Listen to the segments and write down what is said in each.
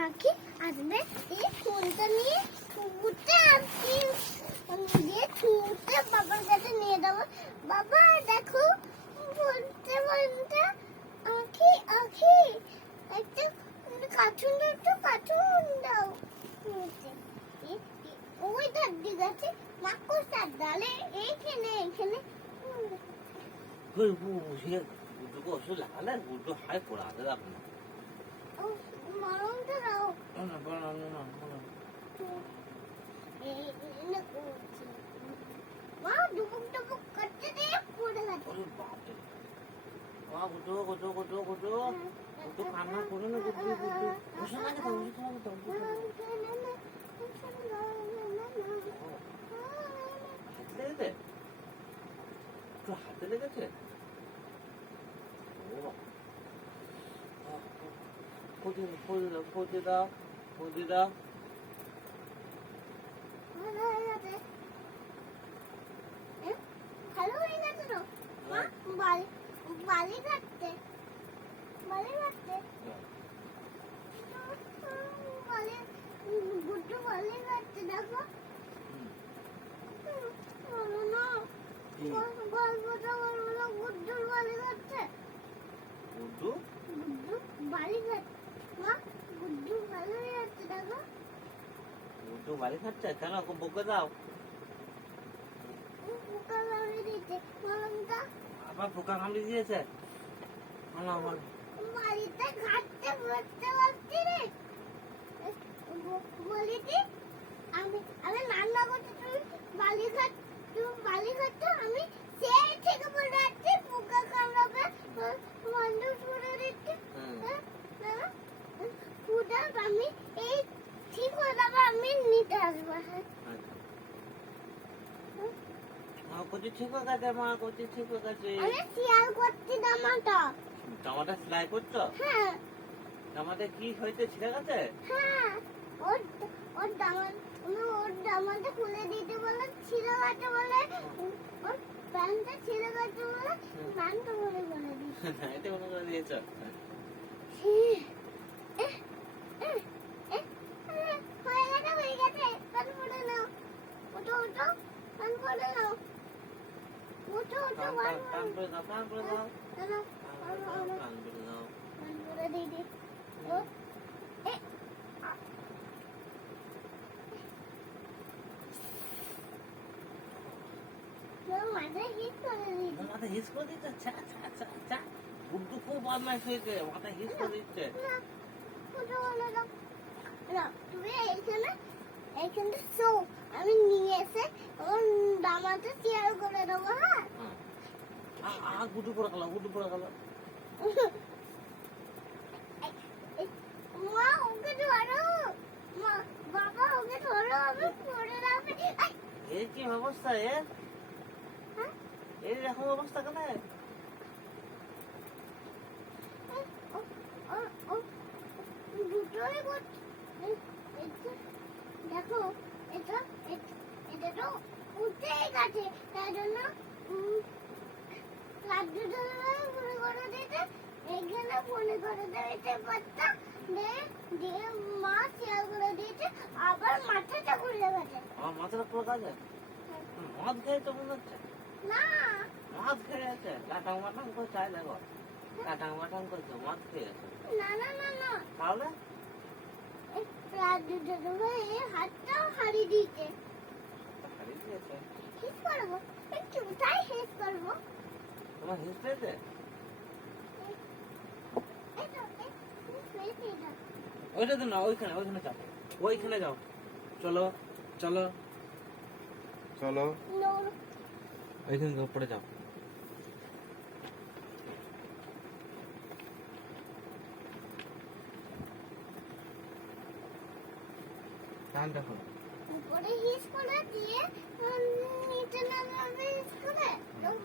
আঁকি আসবে এই ফোনটা নিয়ে ছুটে আসছি দিয়ে ছুটে বাবার কাছে নিয়ে যাবো। বাবা দেখো বলতে বলতে আঁকি আঁকি একটা কার্টুন একটু কার্টুন দাও। ওই দাদি গাছে মাকড়সার ডালে এইখানে এইখানে গুড্ডুকে ওষুধ লাগালে গুড্ডু হাই পড়াতে যাবে না। মরমটা দাও। মা ডুবুক ডুবুক করতে দিয়ে পড়ে গেছে। গুড্ডু গুড্ডু গুড্ডু গুড্ডু গুড্ডু কান্না করে না গুড্ডু গুড্ডু ওষুধ লাগে তো ওষুধ লাগে তো হাতে লেগেছে একটু হাতে লেগেছে ফুটি দাও ফুটি দাও ভালো হয়ে গেছে তো মা বালি কাটতে বালি কাটতে বালি গুড্ডু বালি কাটতে দেখো বলো না গল্পটা বলবো না গুড্ডুর বালি কাটতে গুড্ডু গুড্ডু বালি কাটতে মা গুড্ডু ভালো হয়ে যাচ্ছে দেখো গুড্ডু বাড়ি খাচ্ছে কেন বকে দাও পোকা লাগিয়ে দিতে মলমটা আবার পোকা কামড়ে দিয়েছে বাড়িতে ঘাটতে বসতে পারছি রে বলিছি আমি রান্না করতে তুমি বালি খাচ্ছ আমি সেই থেকে বলে যাচ্ছি পোকা কামড়াবে বন্ধ করে দিচ্ছি পুজা আমি এই ঠিক হয়ে যাবে আমি নিতে আসবো মা করছি ঠিক হয়ে গেছে মা করছি ঠিক হয়ে গেছে আমি শিয়াল করছি জামাটা জামাটা সেলাই করছো হ্যাঁ জামাতে কি হয়েছে ছিঁড়ে গেছে হ্যাঁ ওর জামাটা খুলে দিতে বলে ছিঁড়ে গেছে বলে ওর প্যান্টটা ছিঁড়ে গেছে বলে প্যান্টটা বলে দিয়েছে এটা মনে করে দিয়েছ হয়ে গেছে প্যান্ট পরে নাও ওঠো ওঠো প্যান্ট পরে নাও ওঠো ওঠো টান করে দাও টান করে দাও টান করে দাও প্যান্ট পরে দিদি ও মাথায় হিট করে দিদি মাথা হিস করে দিচ্ছে ছা ছা ছা ছা গুড্ডু খুব বদমাইশ হয়েছে মাথা হিস করে দিচ্ছে তুমি এইখানে শো আমি নিয়ে এসে ওর দামাতে শেয়ার করে দেবো হ্যাঁ গুড্ডু পড়ে গেল গুড্ডু পড়ে গেল মা ওকে ধরো মা বাবা ওকে ধরো আমি পড়ে যাবে এর কি অবস্থা এরকম অবস্থা কেন দুটোই দেখো এটা তো উঠেই গেছে তাই জন্য রাজ্য ফোনে করে দিতে এখানে ফোনে করে দিতে পারতাম দিয়ে মা শেয়ার করে দিয়েছে আবার মাথাটা ঘুরে গেছে আমার মাথাটা পুরো কাজে মদ খেয়েছে মনে হচ্ছে না মদ খেয়েছে কাটাং মাটাং করে চাই দেখো কাটাং মাটাং করছে মদ খেয়েছে না না না না তাহলে রাজ্য হাতটাও হারিয়ে দিয়েছে হারিয়ে দিয়েছে হিস করবো একটু তাই হিস করবো তোমার হিস পেয়েছে ওইটা তো না ওইখানে যাও ওইখানে যাও চলো চলো চলো ওইখানে পড়ে যাও টানটা খোলো উপরে হিস করে দিয়ে নিচে নামাবে হিস করে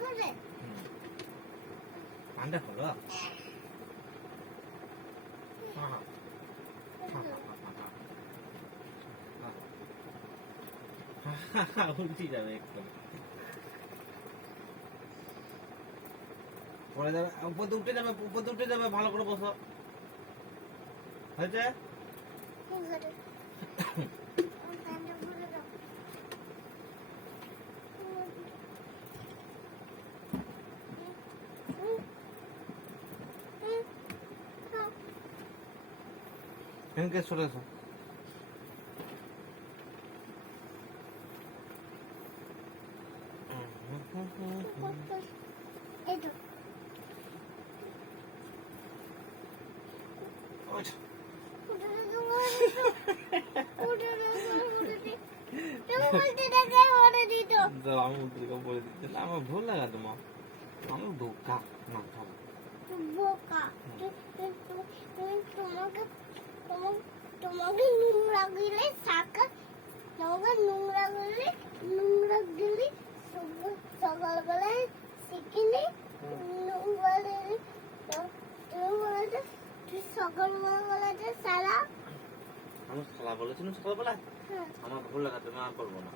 করে টানটা খোলো উল্টি যাবে একটু পড়ে যাবে উপর উঠে যাবে ভালো করে বসো হয়েছে ঘরে আমার প্যান্টটা খুলে দাও এখানকে চলে এসো। এই তো ওইটা। দাও, আমি উদ্রেকে বলে দিচ্ছি না, আমার ভুল লাগা তোমার, আমি বোকা না খাবো। তোমাকে নোংরা গেলে সাকা তোমাকে নোংরা গেলে সকালবেলায় শিখিনি নোংরা গেলে তুমি বলেছো তুই সকালবেলাতে সারা আমি শালা বলেছিলাম সকালবেলা, হ্যাঁ আমার ভুল লাগা, তুমি আর বলবো না।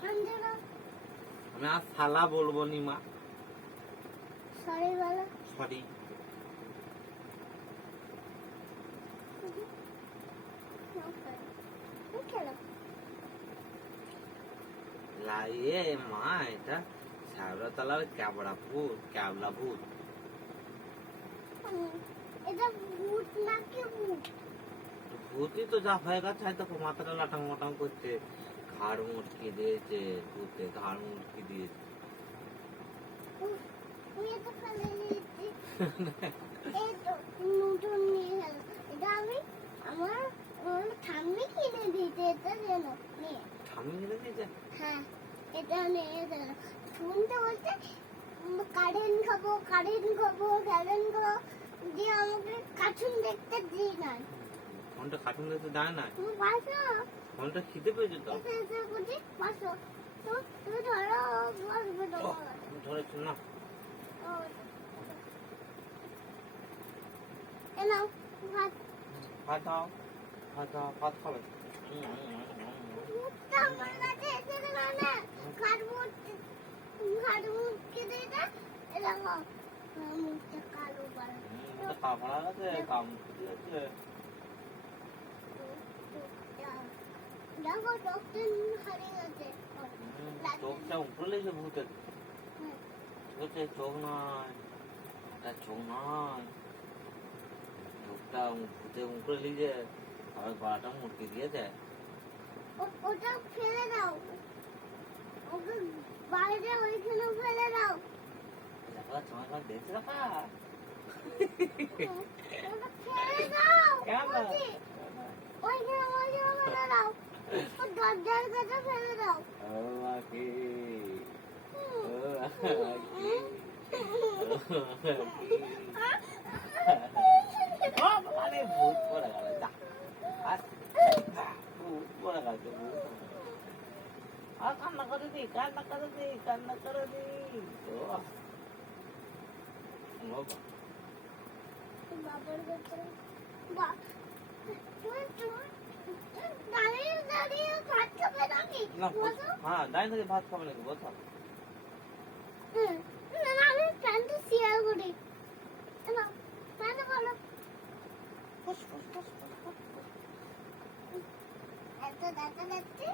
সন্ধ্যেবেলা আমি আর শালা বলবো নি মা, সকালবেলা সরি। খেলো লাইয়ে মা, এটা শ্যাওড়া তলার ক্যাবড়া ভূত, ক্যাবলা ভূত। এটা ভূত নাকি ভূত ভূতই তো যা হয়ে গেছে, দেখো মাথাটা লাটাং মাটাং করছে, ঘাড় মুটকি দিয়েছে ভূতে, ঘাড় মুটকি দিয়েছে। তুই তো ফেলে দিয়েছি এই তো নতুন নিয়ে গেল এটা আমি আমার ঠাম্মি কিনে দিতে এটা যেন নিয়ে ঠাম্মি কিনে দিয়েছে? হ্যাঁ এটা নিয়ে গেল শুনতে বলছে কারেন্ট খাবো দিয়ে আমাকে কার্টুন দেখতে দিই না ফোনটা কার্টুন দেখতে দেয় না, তুমি পাশো ফোনটা খিদে পেয়েছে তো। এসে বুঝি পাশো তো তুমি ধরো বসবে তোমার ধরেছ না? এনাও ভাত ভাত দাও, ভাত দাও, ভাত খাবে। মুখটা আমার কাছে এসে গেল না খাটমুটকে দিয়ে দে এরকম মুখটা কালো বাড়া কাপড়া গেছে, কাম দিয়েছে। দেখো ডক্টর হারিয়ে গেছে চোখটা উপরে লেগেছে ভূতের, বলছে চোখ নয়, এটা চোখ নয়, চোখটা ভূতে উপরে লেগেছে, আবার গলাটা মুটকে দিয়েছে। ওটা ফেলে দাও ওকে বাইরে ওইখানে ফেলে দাও দেখো তোমার দেখছে রাখা ওটা ফেলে দাও কেন? বলছি। ওইখানে ফেলে দাও ও দরজার কাছে ফেলে দাও ও মাকে, ও মাকে, ভূত পড়ে গেল, যা ভূত পড়ে গেছে, আর কান্না করে দি, কান্না করে দি, কান্না করে দি। বাবার কাছে দাঁড়িয়ে দাঁড়িয়ে ভাত খাবে নাকি না, বসো হ্যাঁ দাঁড়িয়ে থেকে ভাত খাবে নাকি বসো। না না আমি প্যান্টটা শেয়ার করি না প্যান্ট বলো এত দেখা যাচ্ছে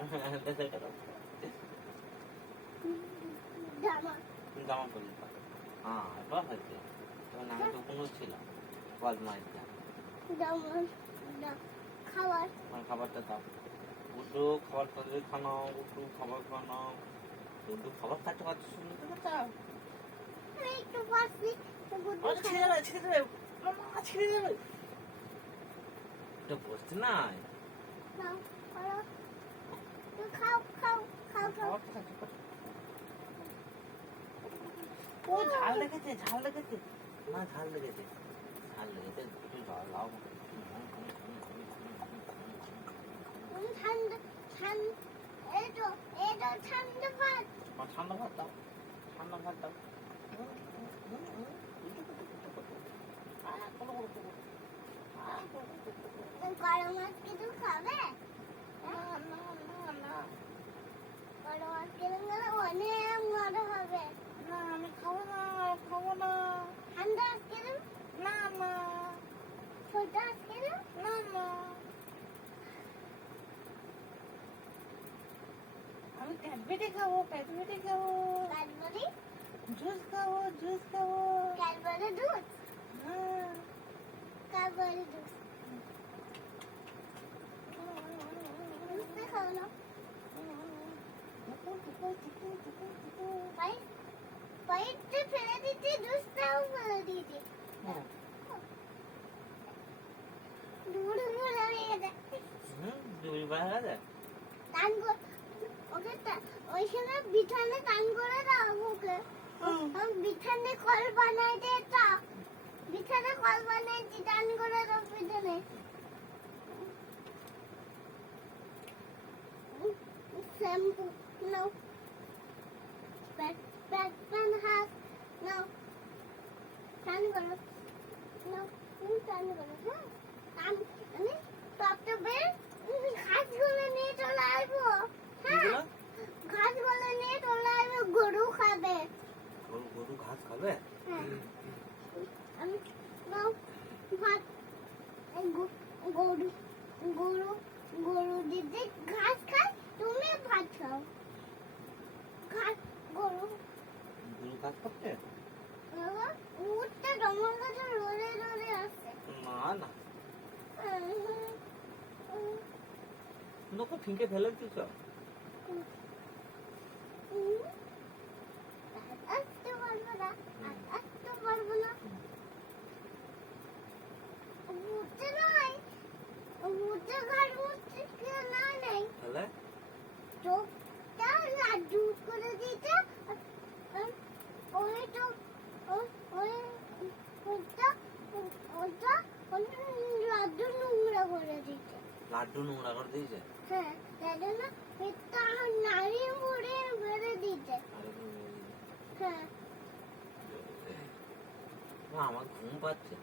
জামা জামা পরি, হ্যাঁ এবার হয়েছে, তখন আমি তো কোনো ছিলাম বদমাইশটা। জামা খাবার খাবারটা দাও, উঠো খাবার তাদের খানাও, উঠো খাবার খানাও, উঠো খাবার খাচ্ছে খাচ্ছে শুনতে চাও। আমি একটু পাচ্ছি ছিঁড়ে যাবে, ছিঁড়ে যাবে, মা ছিঁড়ে যাবে, এটা বসছে না, খাও খাও খাও খাও খাবার খাচ্ছে। ও ঝাল লেগেছে, ঝাল লেগেছে, মা ঝাল লেগেছে, ঝাল লেগেছে, একটু জল দাও। ঠান্ডা ঠান্ডা এই তো ঠান্ডা ভাত মা ঠান্ডা ভাত দাও, ঠান্ডা ভাত দাও। গরম মাছ কিছু খাবে না না না গরম মাছ কিনে গেলে অনেক মজা হবে না, আমি খাবো না, খাবো না, ঠান্ডা মাছ কিনে না না ছোট মাছ কিনে না না। আমি ক্যাডবেরি খাবো, ক্যাডবেরি খাবো, ক্যাডবেরি জুস খাবো, জুস খাবো। ক্যাডবেরি দুধ হ্যাঁ। ক্যাডবেরি দুধ দুধ খাও না পাইপটা ফেলে দিতে দুধটাও ফেলে দিতে হ্যাঁ। দূর দূর হয়ে যায় দুই বার আছে টান করে ওকে ওইখানে বিছানে টান করে দাও ওকে বিছানে কল বানাই দে তা বিছানে কল বানাই দি টান করে দাও বিছানে শ্যাম্পু নাও পেন হাত নাও টান করো নাও টান করো হ্যাঁ আমি টপটা বের ঘাসগুলো নিয়ে চলে আসবো হ্যাঁ এগুলো? ঘাসগুলো নিয়ে চলে আসবো গরু খাবে গরু ঘাস খাবে হ্যাঁ আমি নাও ভাত এই গরু গরু গরু দিদি ঘাস খায় তুমি ভাত খাও ঘাস গরু ঘাস খাচ্ছে উঠতে ডমর কাছে রোলে রোলে আসছে না না তোকে ফিঙ্কে ফেলে দিচ্ছ আসতে পারবো না আসতে পারবো না উঠতে নয় উঠতে ঘর উঠতে কেউ না নেই তাহলে চোখটা লাড্ডু করে দিতে ওই তো ওইটা ওটা লাড্ডু নোংরা করে দিতে লাড্ডু নোংরা করে দিয়েছে হ্যাঁ তাই জন্য পেটটা নাড়ি মুড়ে বেড়ে দিতে হ্যাঁ আমার ঘুম পাচ্ছে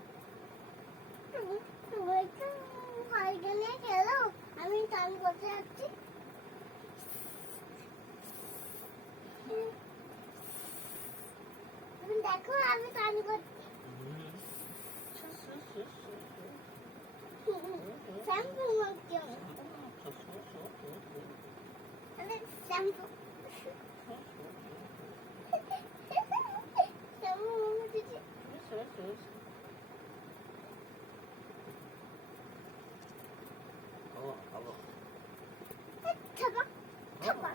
তুমি তো ভাইকে নিয়ে গেলো আমি টান করতে যাচ্ছি তুমি দেখো আমি টান করছি শ্যাম্পু মাখছি আমি শ্যাম্পু শ্যাম্পু মাখছি ছাপা ছাপা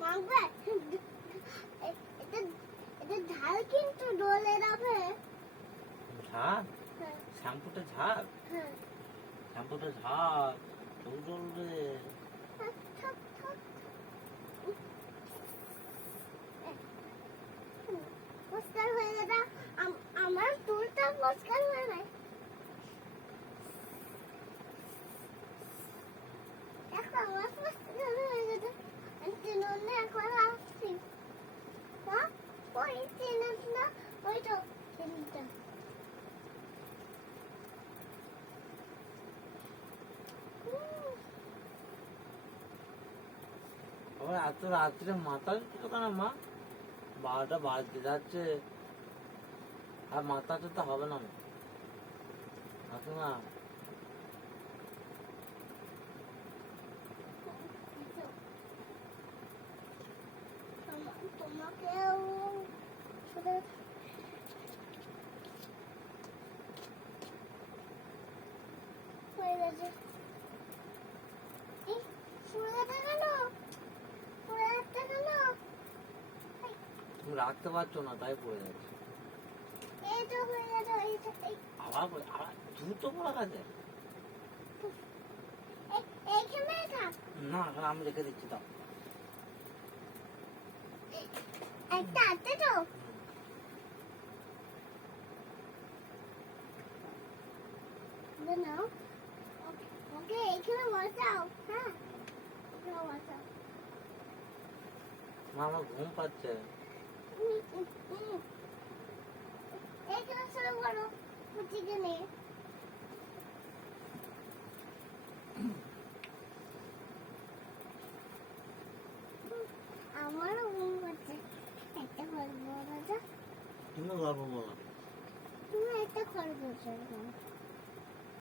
মাখবে এটা ঝাল কিন্তু ডলে রাখবে ঝাল হ্যাঁ শ্যাম্পুটা ঝাল হ্যাঁ শ্যাম্পুটা ঝাল চোখ জ্বলবে পরিষ্কার হয়ে গেছে আমার চুলটা পরিষ্কার হয়ে নাই দেখো আমার পরিষ্কার হয়ে গেছে তিনজনে একবার আসছি হ্যাঁ ওই তিনজন না ওই তো তিনজন আবার এত রাত্রে মাথা ছিল কেন মা 12টা বাজতে যাচ্ছে আর মাথাটা তো হবে না মা তোমাকেও শুধু হয়ে গেছে এই পুরো হাতে গেল পুরো হাতে গেল তুমি রাখতে পারছো না তাই পড়ে যাচ্ছে এই তো হয়ে গেছে এই আবার দ্রুত পড়া গেছে এইখানে থাক না এখন আমি রেখে দিচ্ছি তাও একটা হাতে তো নাও ওকে এইখানে বসাও হ্যাঁ ওখানে বসাও মা আমার ঘুম পাচ্ছে এইখানে শুরু করো কুচিকে নিয়ে আমারও ঘুম পাচ্ছে একটা গল্প বলো তো তুমি গল্প বলো তুমি একটা খরগোশ এরকম